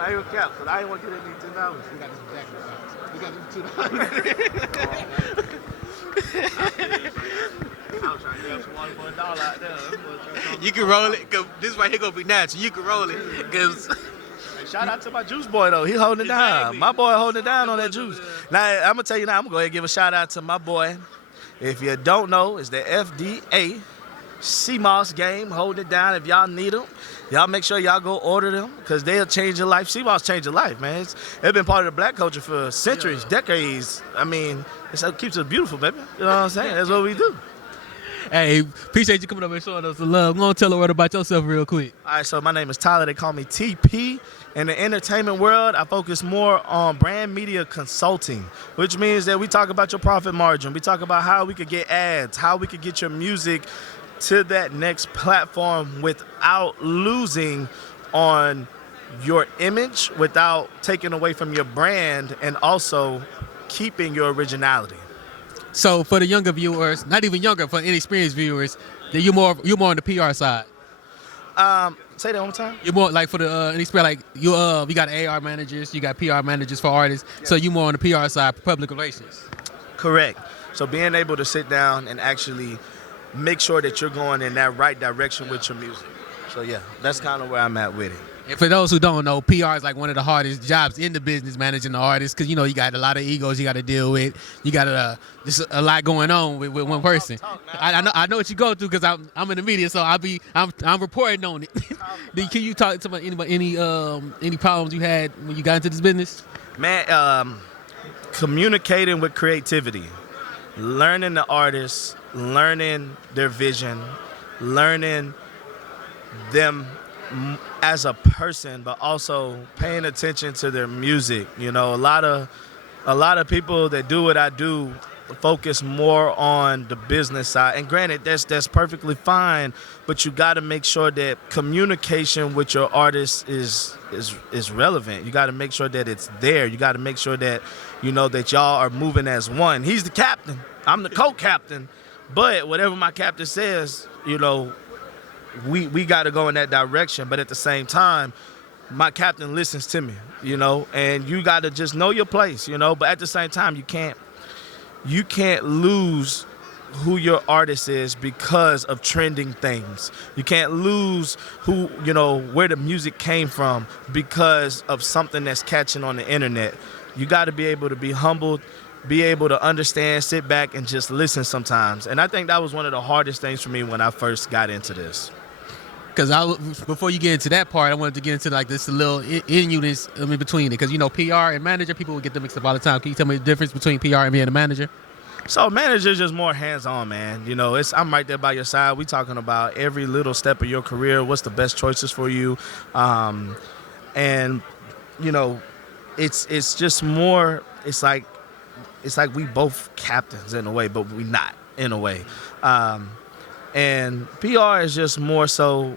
I ain't gonna cap, because I ain't want to get any $10. We got this exactly. We got this $2. I was trying to get some water for $1 out there. You can roll it, cause this right here gonna be natural. You can roll it, cause Hey, shout out to my juice boy though. He holding it down. Exactly. My boy holding it down on that juice. Now I'm gonna tell you now. I'm gonna go ahead and give a shout out to my boy. If you don't know, it's the FDA CMOS game holding it down. If y'all need them, y'all make sure y'all go order them because they'll change your life. CMOS change your life, man. It's been part of the black culture for centuries, decades. I mean, it keeps us beautiful, baby. You know what I'm saying? That's what we do. Hey, appreciate you coming over and showing us the love. I'm gonna tell a word about yourself real quick. All right, so my name is Tyler. They call me TP. In the entertainment world, I focus more on brand media consulting, which means that we talk about your profit margin. We talk about how we could get ads, how we could get your music to that next platform without losing on your image, without taking away from your brand, and also keeping your originality. So for the younger viewers, not even younger, for inexperienced viewers, that you're more on the PR side. Say that one more time. You're more like for the inexperienced, like you got AR managers, you got PR managers for artists. Yeah. So you more on the PR side, public relations. Correct. So being able to sit down and actually make sure that you're going in that right direction with your music. So yeah, that's kind of where I'm at with it. And for those who don't know, PR is like one of the hardest jobs in the business, managing the artist, because you know you got a lot of egos you got to deal with. You got just a lot going on with one person. I know what you go through because I'm in the media, so I'm reporting on it. Can you talk to any problems you had when you got into this business? Man, communicating with creativity, learning the artists, learning their vision, learning them as a person, but also paying attention to their music. You know, a lot of people that do what I do focus more on the business side. And granted, that's perfectly fine, but you got to make sure that communication with your artist is relevant. You got to make sure that it's there. You got to make sure that you know that y'all are moving as one. He's the captain. I'm the co-captain. But whatever my captain says, you know, we got to go in that direction. But at the same time, my captain listens to me, you know, and you got to just know your place, you know. But at the same time, you can't lose who your artist is because of trending things. You can't lose where the music came from because of something that's catching on the internet. You got to be able to be humbled, be able to understand, sit back, and just listen sometimes. And I think that was one of the hardest things for me when I first got into this. Because before you get into that part, I wanted to get into like this little in units in between it. Because you know, PR and manager, people will get them mixed up all the time. Can you tell me the difference between PR and being a manager? So manager is just more hands-on, man. You know, I'm right there by your side. We talking about every little step of your career. What's the best choices for you? And you know, it's just more. It's like we both captains in a way, but we not in a way. And PR is just more so,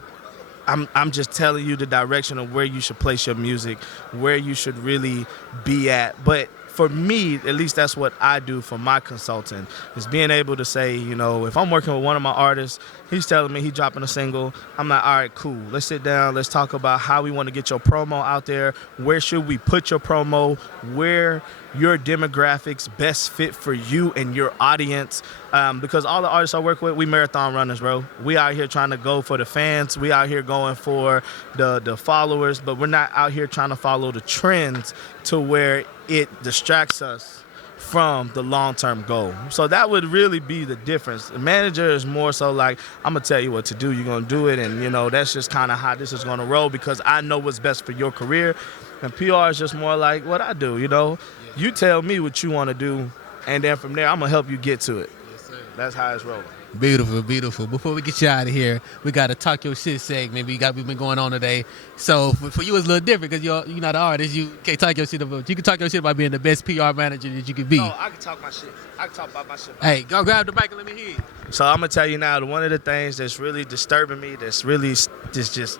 I'm just telling you the direction of where you should place your music, where you should really be at. But for me, at least that's what I do for my consultant, is being able to say, you know, if I'm working with one of my artists, he's telling me he's dropping a single, I'm like, all right, cool. Let's sit down. Let's talk about how we want to get your promo out there. Where should we put your promo? Where your demographics best fit for you and your audience. Because all the artists I work with, we marathon runners, bro. We out here trying to go for the fans. We out here going for the followers, but we're not out here trying to follow the trends to where it distracts us from the long-term goal. So that would really be the difference. The manager is more so like, I'm going to tell you what to do. You're going to do it. And, you know, that's just kind of how this is going to roll because I know what's best for your career. And PR is just more like what I do, you know. You tell me what you want to do, and then from there, I'm going to help you get to it. Yes, sir. That's how it's rolling. Beautiful, beautiful. Before we get you out of here, we got to talk your shit segment. We've been going on today. So for you, it's a little different because you're not an artist. You can't talk your shit about. You can talk your shit about being the best PR manager that you could be. No, I can talk my shit. I can talk about my shit. Hey, go grab the mic and let me hear you. So I'm going to tell you now, one of the things that's really disturbing me, that's really just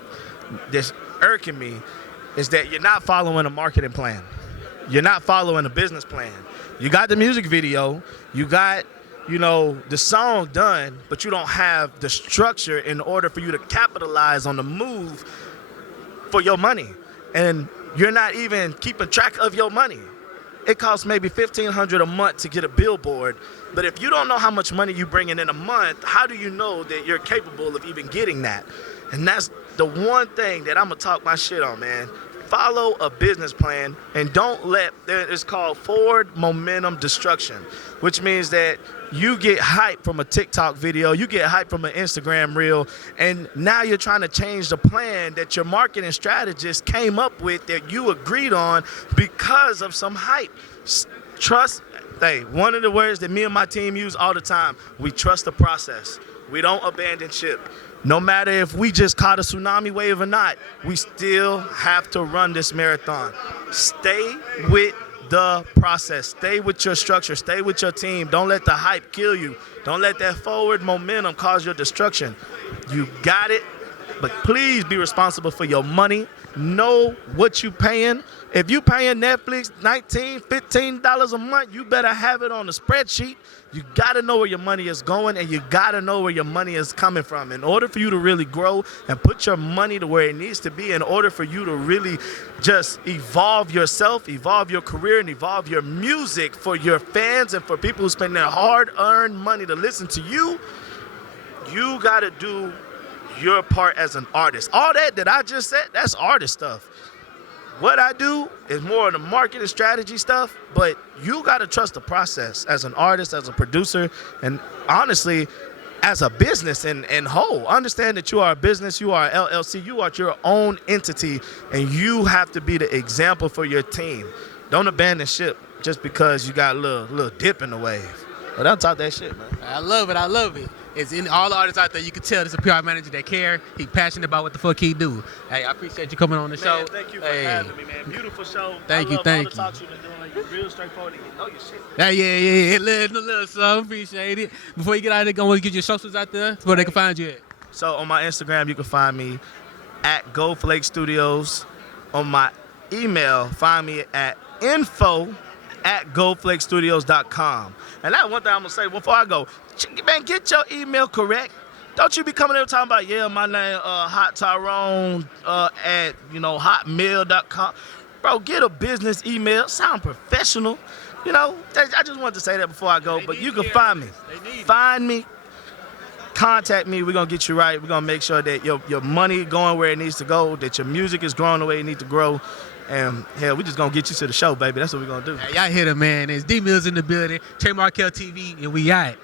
irking me, is that you're not following a marketing plan. You're not following a business plan. You got the music video. You got, you know, the song done, but you don't have the structure in order for you to capitalize on the move for your money. And you're not even keeping track of your money. It costs maybe $1,500 a month to get a billboard, but if you don't know how much money you bringing in a month, how do you know that you're capable of even getting that? And that's the one thing that I'm gonna talk my shit on, man. Follow a business plan and don't let, it's called forward momentum destruction, which means that you get hype from a TikTok video, you get hype from an Instagram reel, and now you're trying to change the plan that your marketing strategist came up with that you agreed on because of some hype. Trust, one of the words that me and my team use all the time, we trust the process. We don't abandon ship. No matter if we just caught a tsunami wave or not, we still have to run this marathon. Stay with the process. Stay with your structure. Stay with your team. Don't let the hype kill you. Don't let that forward momentum cause your destruction. You got it, but please be responsible for your money. Know what you paying. If you paying Netflix $19, $15 a month, you better have it on the spreadsheet. You got to know where your money is going, and you got to know where your money is coming from. In order for you to really grow and put your money to where it needs to be, in order for you to really just evolve yourself, evolve your career, and evolve your music for your fans and for people who spend their hard-earned money to listen to you, you got to do your part as an artist. All that I just said, that's artist stuff. What I do is more of the marketing strategy stuff, but you got to trust the process as an artist, as a producer, and honestly, as a business and whole. Understand that you are a business, you are an LLC, you are your own entity, and you have to be the example for your team. Don't abandon ship just because you got a little dip in the wave. But I'll talk that shit, man. I love it. I love it. It's in all the artists out there. You can tell there's a PR manager that care. He passionate about what the fuck he do. Hey, I appreciate you coming on the show. Man, thank you for having me, man. Beautiful show. Thank you. All the talks you've been doing. You're real straightforward and you know your shit. Yeah. Little something. Appreciate it. Before you get out of there, I want to get your socials out there where they can find you at. So on my Instagram, you can find me at Flake Studios. On my email, find me at info@goflakestudios.com. And that's one thing I'm going to say before I go. Man, get your email correct. Don't you be coming there talking about, yeah, my name, Hot Tyrone at, hotmail.com. Bro, get a business email. Sound professional. I just wanted to say that before I go. But you can find me. Find me. Contact me. We're going to get you right. We're going to make sure that your money going where it needs to go, that your music is growing the way it needs to grow. And hell, we just gonna get you to the show, baby. That's what we're gonna do. Hey, y'all hit him, man. It's D Mills in the building, TreMarkelTV, and we out.